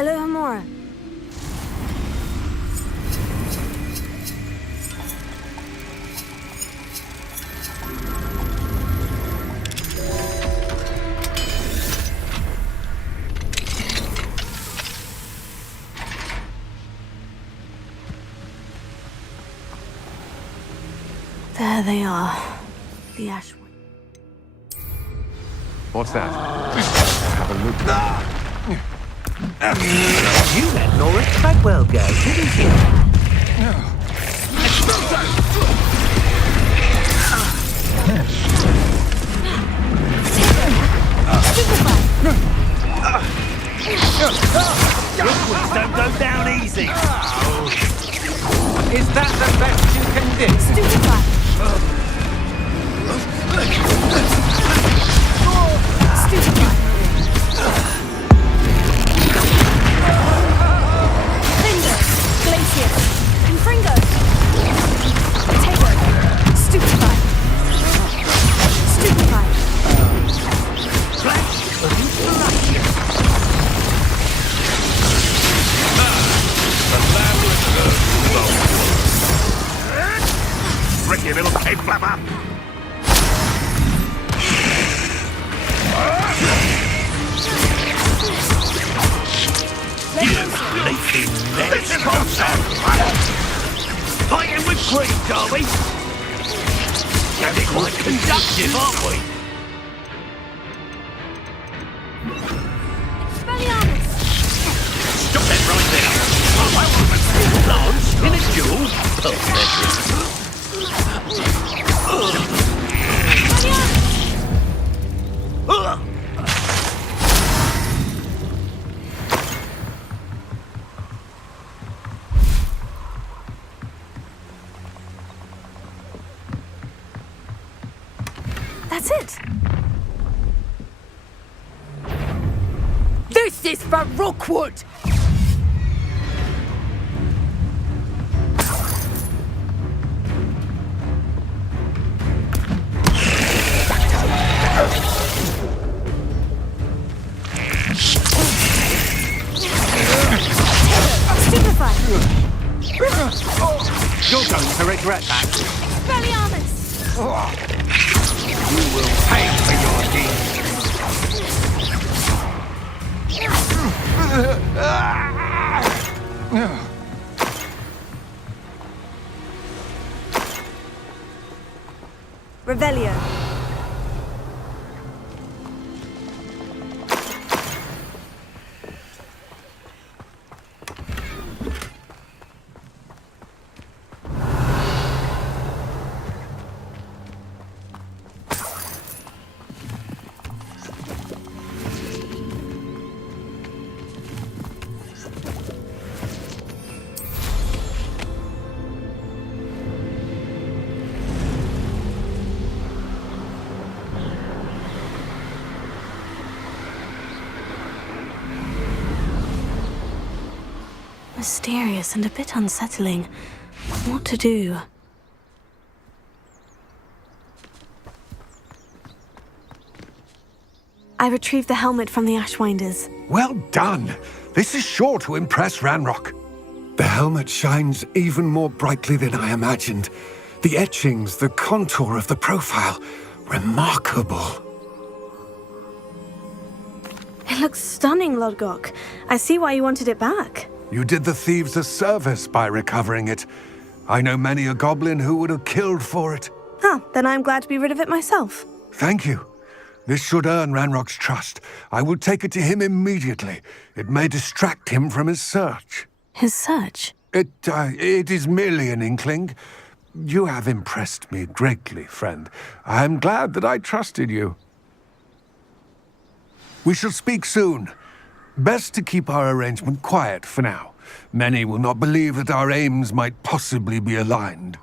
Alohomora. There they are. The ash. What's that? Have a look. You let Laura Treadwell go, didn't you? Rookwards don't go down easy. Is that the best you can do? Stupefy! Stupefy! Finger! Glacius! Confringo! Potato! Stupefy! Stupefy! Flash! Tricky little cave flapper! Leaping next fighting with cream, are we? Getting quite conductive, aren't we? Expelliarmus! Stop that right there! Lance in a duel? That's it! This is for Rookwood! Stupefy! You're going to regret that. Expelliarmus! You will pay for your deeds. Revelio. Mysterious and a bit unsettling. What to do? I retrieved the helmet from the Ashwinders. Well done! This is sure to impress Ranrock. The helmet shines even more brightly than I imagined. The etchings, the contour of the profile. Remarkable. It looks stunning, Lodgok. I see why you wanted it back. You did the thieves a service by recovering it. I know many a goblin who would have killed for it. Ah, then I'm glad to be rid of it myself. Thank you. This should earn Ranrock's trust. I will take it to him immediately. It may distract him from his search. His search? It is merely an inkling. You have impressed me greatly, friend. I am glad that I trusted you. We shall speak soon. Best to keep our arrangement quiet for now. Many will not believe that our aims might possibly be aligned.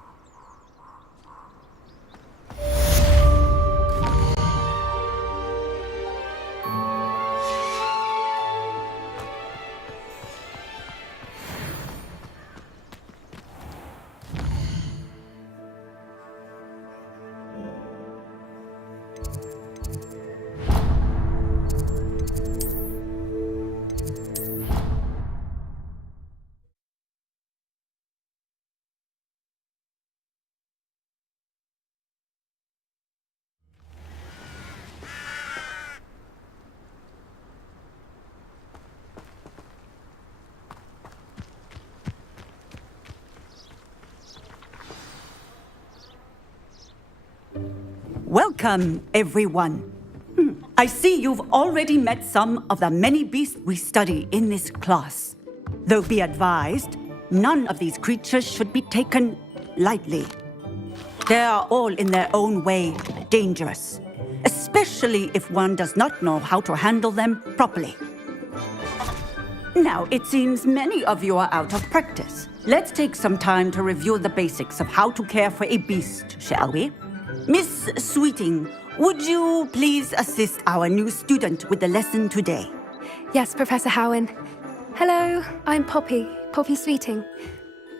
Welcome, everyone. I see you've already met some of the many beasts we study in this class. Though be advised, none of these creatures should be taken lightly. They are all in their own way dangerous, especially if one does not know how to handle them properly. Now, it seems many of you are out of practice. Let's take some time to review the basics of how to care for a beast, shall we? Miss Sweeting, would you please assist our new student with the lesson today? Yes, Professor Howen. Hello, I'm Poppy Sweeting.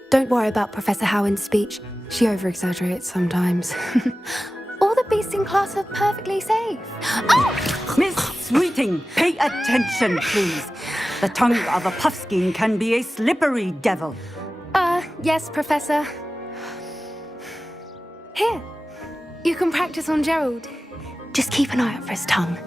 Don't worry about Professor Howen's speech. She over-exaggerates sometimes. All the beasts in class are perfectly safe. Oh! Miss Sweeting, pay attention, please. The tongue of a puffskein can be a slippery devil. Yes, Professor. Here, you can practice on Gerald. Just keep an eye out for his tongue.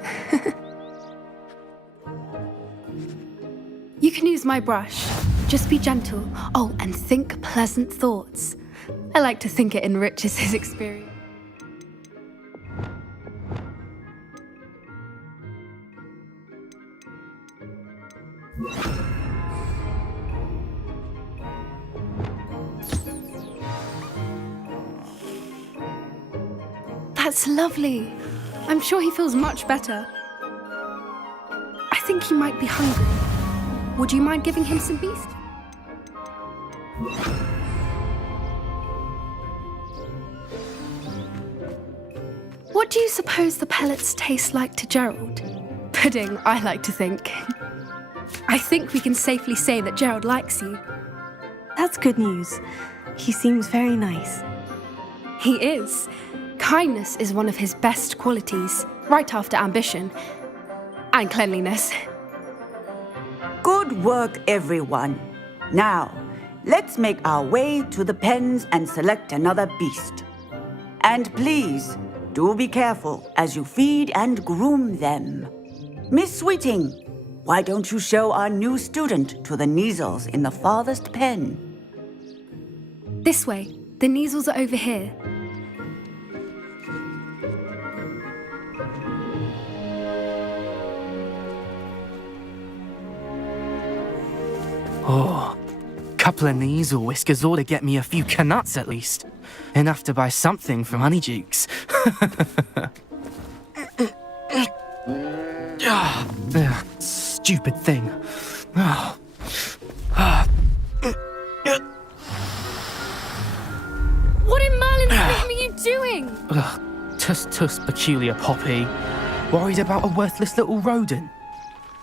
You can use my brush. Just be gentle. Oh, and think pleasant thoughts. I like to think it enriches his experience. That's lovely. I'm sure he feels much better. I think he might be hungry. Would you mind giving him some beast? What do you suppose the pellets taste like to Gerald? Pudding, I like to think. I think we can safely say that Gerald likes you. That's good news. He seems very nice. He is. Kindness is one of his best qualities, right after ambition. And cleanliness. Good work, everyone. Now, let's make our way to the pens and select another beast. And please, do be careful as you feed and groom them. Miss Sweeting, why don't you show our new student to the Neasels in the farthest pen? This way. The Neasels are over here. Oh, couple of Neasel whiskers ought to get me a few canuts at least. Enough to buy something from Honeydukes. Stupid thing. What in Merlin's name are you doing? Tuss, peculiar Poppy. Worried about a worthless little rodent.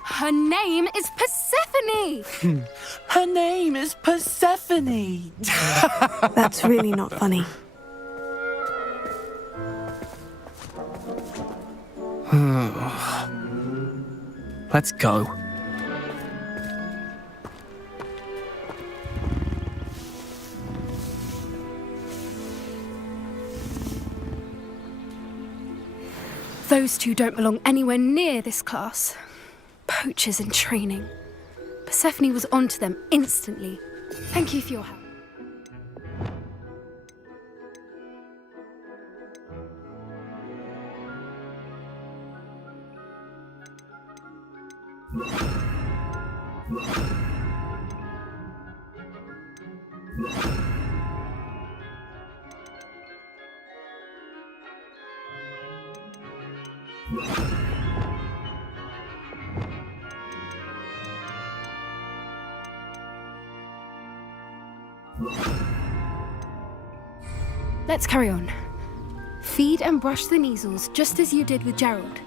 Her name is Persephone! Her name is Persephone! That's really not funny. Let's go. Those two don't belong anywhere near this class. Poachers in training. Persephone was onto them instantly. Thank you for your help. Let's carry on. Feed and brush the Neasels just as you did with Gerald.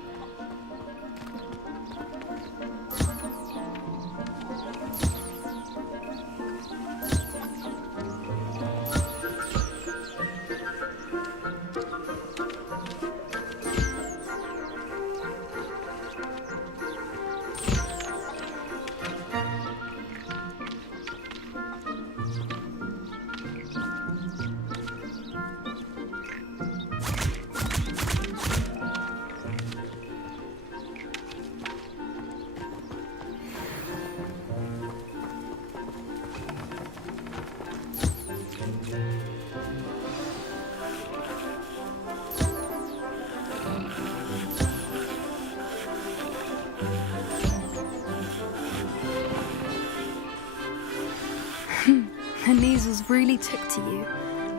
really took to you.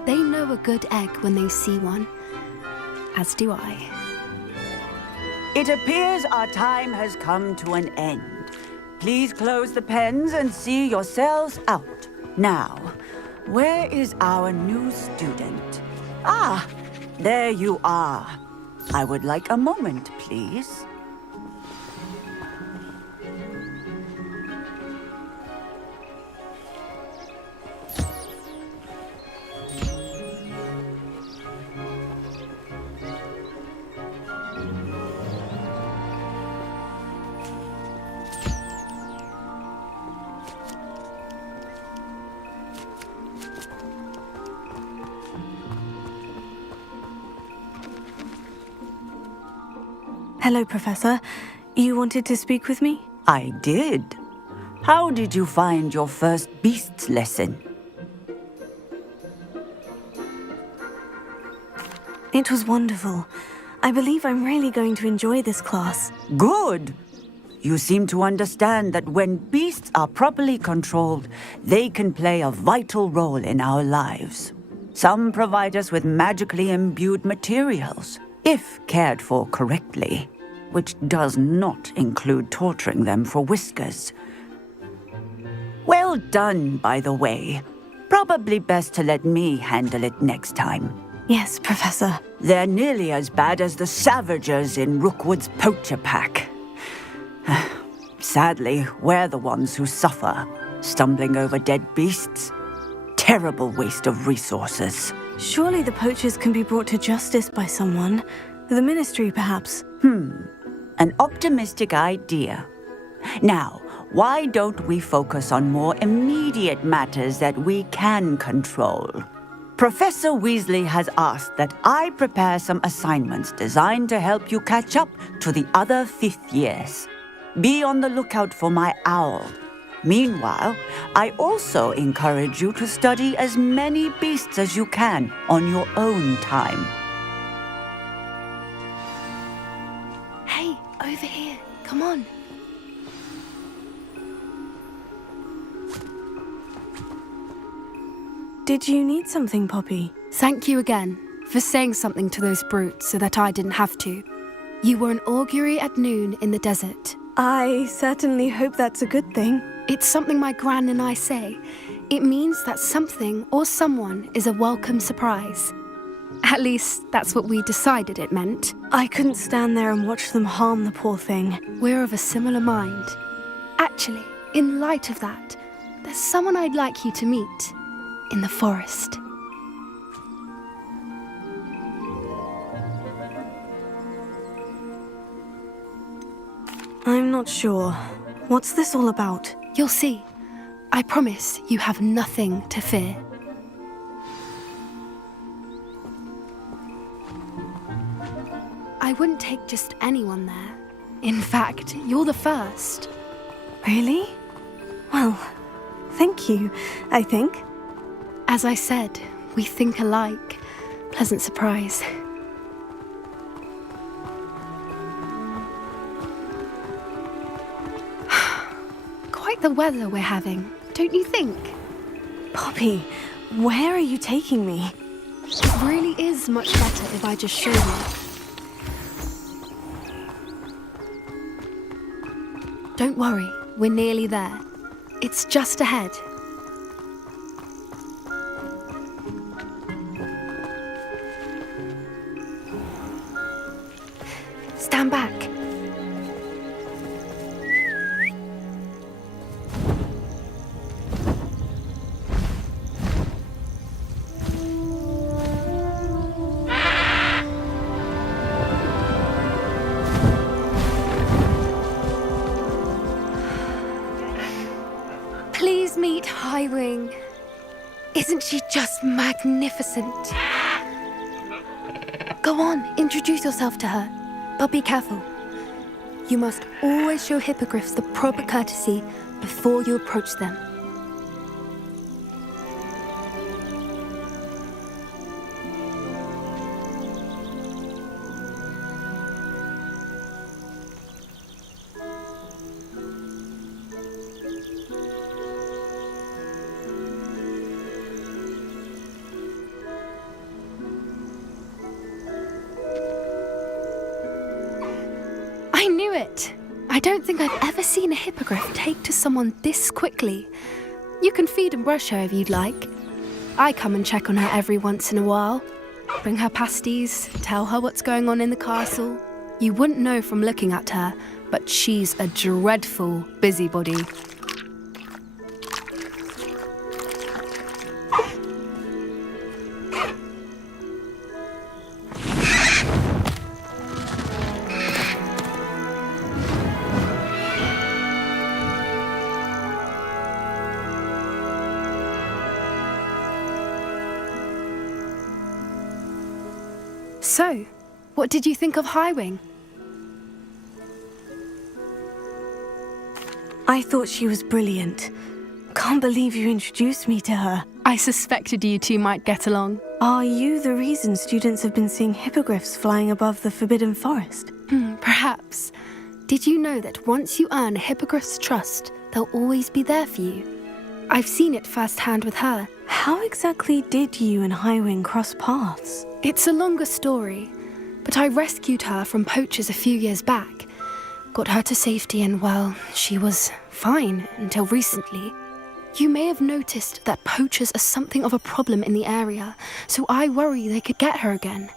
They know a good egg when they see one. As do I. It appears our time has come to an end. Please close the pens and see yourselves out. Now, where is our new student? Ah, there you are. I would like a moment, please. Hello, Professor. You wanted to speak with me? I did. How did you find your first beasts lesson? It was wonderful. I believe I'm really going to enjoy this class. Good. You seem to understand that when beasts are properly controlled, they can play a vital role in our lives. Some provide us with magically imbued materials, if cared for correctly, which does not include torturing them for whiskers. Well done, by the way. Probably best to let me handle it next time. Yes, Professor. They're nearly as bad as the Savagers in Rookwood's poacher pack. Sadly, we're the ones who suffer, stumbling over dead beasts. Terrible waste of resources. Surely the poachers can be brought to justice by someone. The Ministry, perhaps. An optimistic idea. Now, why don't we focus on more immediate matters that we can control? Professor Weasley has asked that I prepare some assignments designed to help you catch up to the other fifth years. Be on the lookout for my owl. Meanwhile, I also encourage you to study as many beasts as you can on your own time. Hey, over here. Come on. Did you need something, Poppy? Thank you again for saying something to those brutes so that I didn't have to. You were an augury at noon in the desert. I certainly hope that's a good thing. It's something my gran and I say. It means that something or someone is a welcome surprise. At least, that's what we decided it meant. I couldn't stand there and watch them harm the poor thing. We're of a similar mind. Actually, in light of that, there's someone I'd like you to meet. In the forest. I'm not sure. What's this all about? You'll see. I promise you have nothing to fear. I wouldn't take just anyone there. In fact, you're the first. Really? Well, thank you, I think. As I said, we think alike. Pleasant surprise. Quite the weather we're having, don't you think? Poppy, where are you taking me? It really is much better if I just show you. Don't worry, we're nearly there. It's just ahead. Stand back. Please meet Highwing. Isn't she just magnificent? Go on, introduce yourself to her. But be careful. You must always show hippogriffs the proper courtesy before you approach them. don't think I've ever seen a hippogriff take to someone this quickly. You can feed and brush her if you'd like. I come and check on her every once in a while. Bring her pasties, tell her what's going on in the castle. You wouldn't know from looking at her, but she's a dreadful busybody. So, what did you think of Highwing? I thought she was brilliant. Can't believe you introduced me to her. I suspected you two might get along. Are you the reason students have been seeing hippogriffs flying above the Forbidden Forest? Perhaps. Did you know that once you earn a hippogriff's trust, they'll always be there for you? I've seen it firsthand with her. How exactly did you and Highwing cross paths? It's a longer story, but I rescued her from poachers a few years back. Got her to safety and, well, she was fine until recently. You may have noticed that poachers are something of a problem in the area, so I worry they could get her again.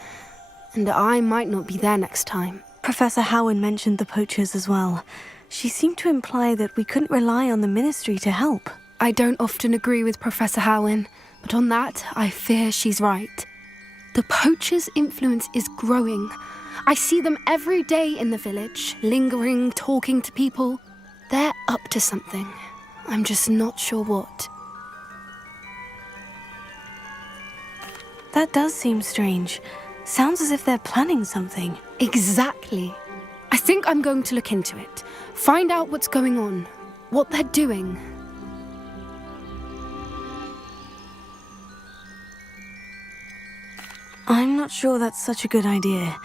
And I might not be there next time. Professor Howen mentioned the poachers as well. She seemed to imply that we couldn't rely on the ministry to help. I don't often agree with Professor Howen, but on that, I fear she's right. The poachers' influence is growing. I see them every day in the village, lingering, talking to people. They're up to something. I'm just not sure what. That does seem strange. Sounds as if they're planning something. Exactly. I think I'm going to look into it. Find out what's going on, what they're doing. I'm not sure that's such a good idea.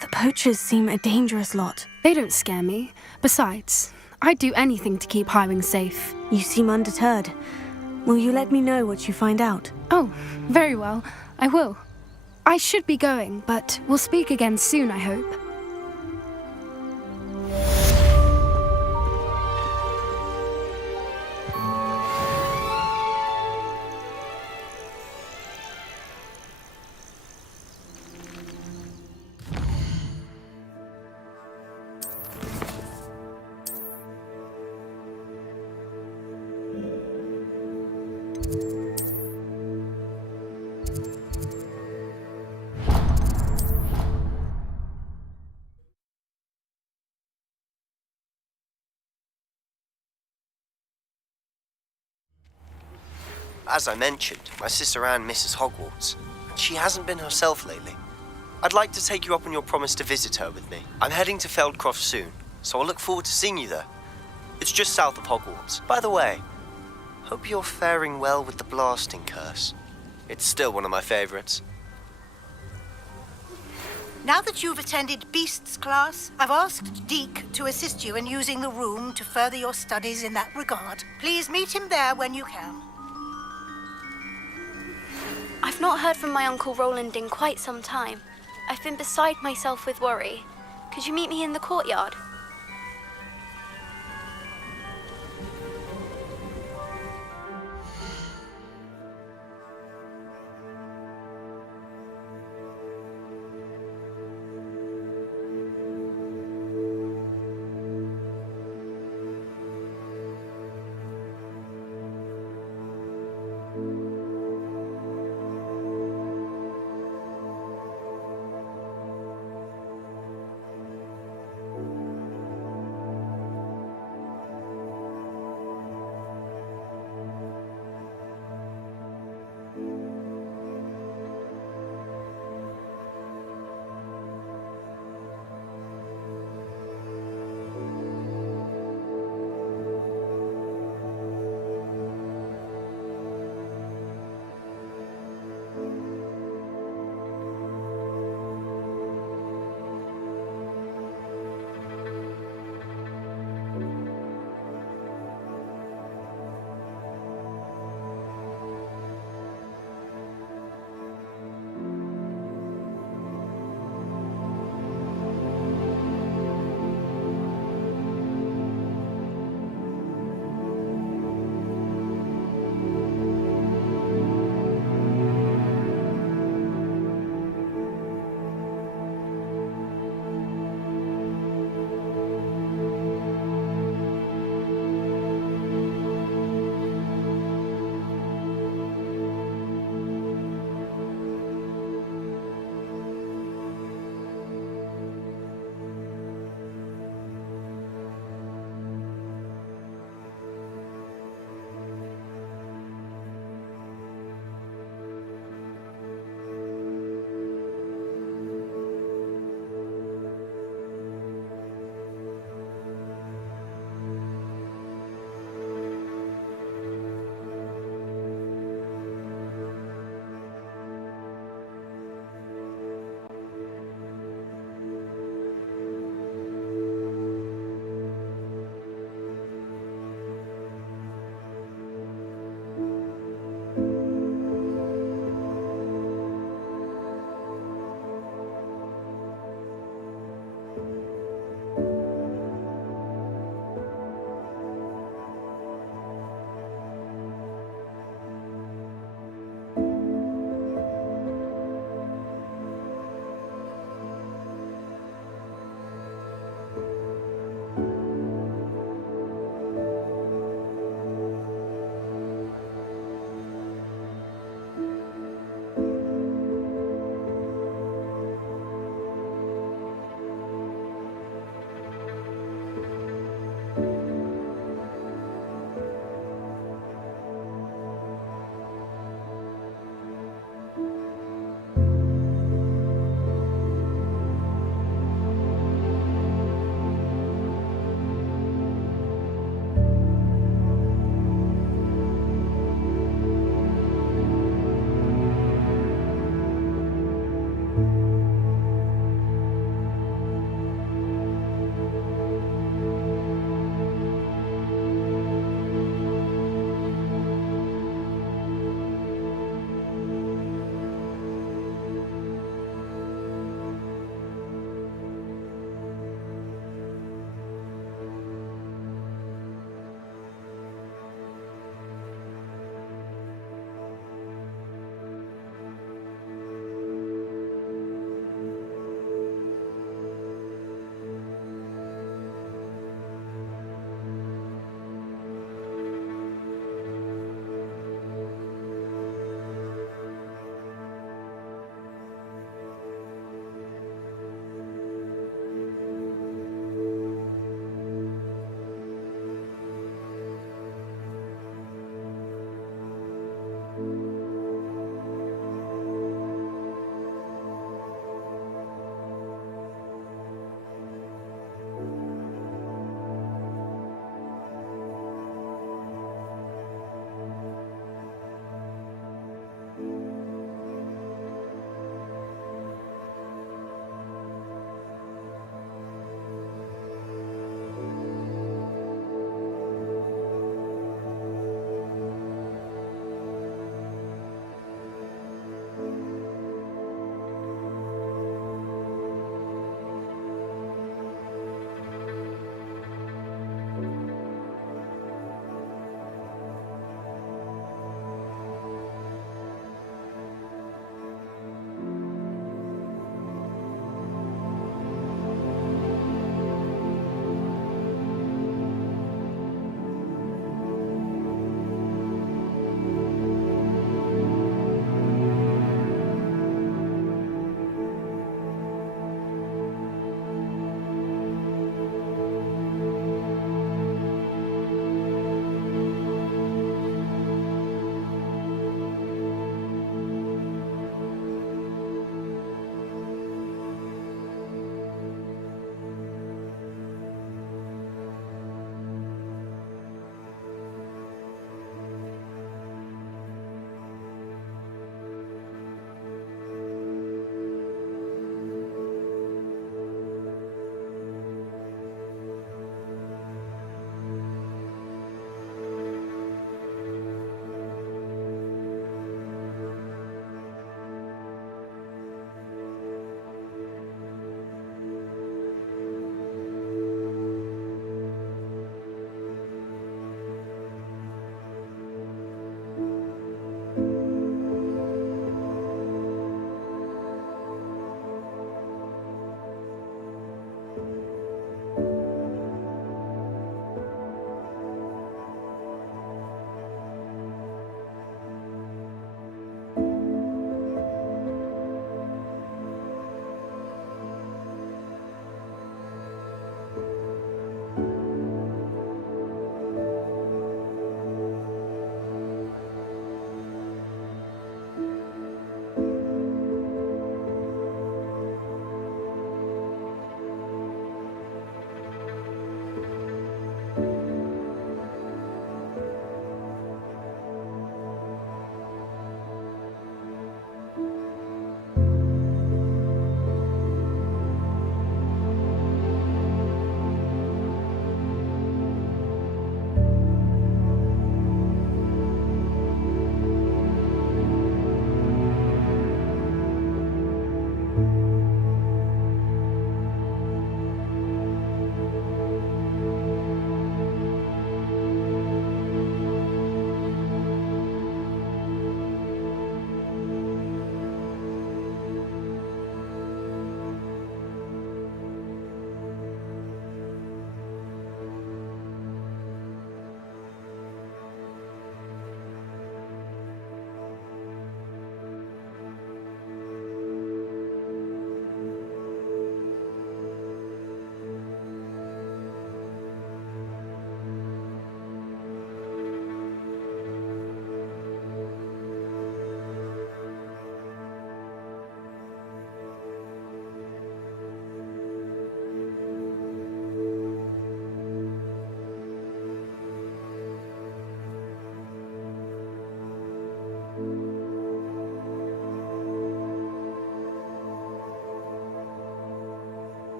The poachers seem a dangerous lot. They don't scare me. Besides, I'd do anything to keep Highwing safe. You seem undeterred. Will you let me know what you find out? Oh, very well. I will. I should be going, but we'll speak again soon, I hope. As I mentioned, my sister Anne misses Hogwarts, and she hasn't been herself lately. I'd like to take you up on your promise to visit her with me. I'm heading to Feldcroft soon, so I'll look forward to seeing you there. It's just south of Hogwarts. By the way, hope you're faring well with the blasting curse. It's still one of my favorites. Now that you've attended Beasts class, I've asked Deke to assist you in using the room to further your studies in that regard. Please meet him there when you can. I've not heard from my Uncle Roland in quite some time. I've been beside myself with worry. Could you meet me in the courtyard?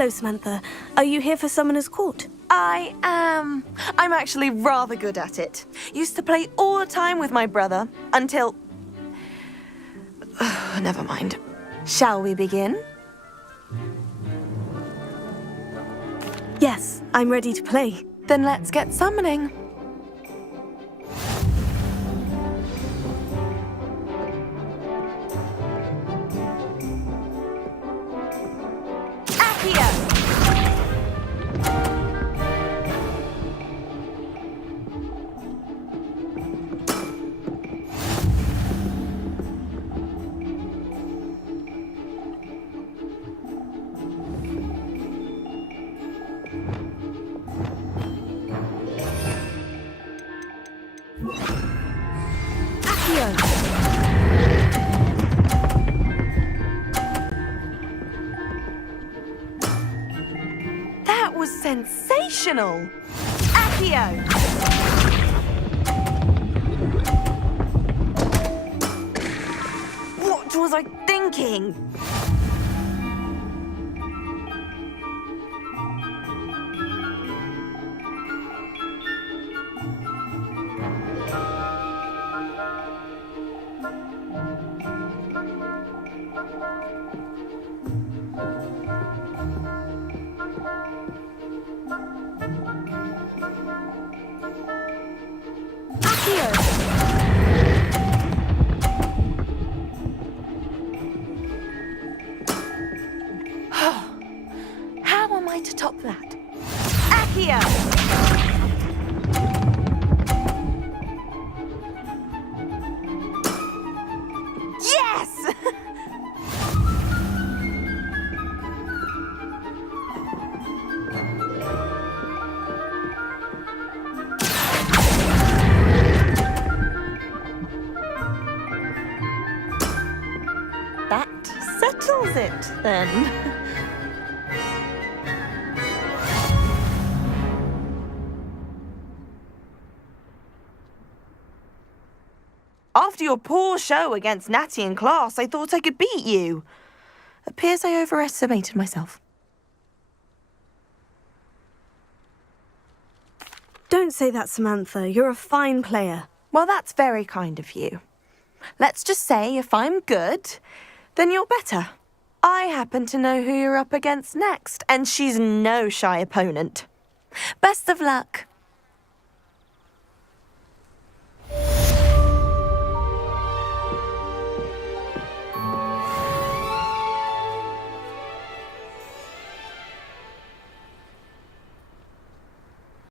Hello, Samantha. Are you here for Summoner's Court? I am. I'm actually rather good at it. Used to play all the time with my brother until... Never mind. Shall we begin? Yes, I'm ready to play. Then let's get summoning. Accio! That was sensational! Accio! What was I thinking? How am I to top that? Accio! Yes! That settles it, then. After your poor show against Natty in class, I thought I could beat you. Appears I overestimated myself. Don't say that, Samantha. You're a fine player. Well, that's very kind of you. Let's just say if I'm good, then you're better. I happen to know who you're up against next, and she's no shy opponent. Best of luck.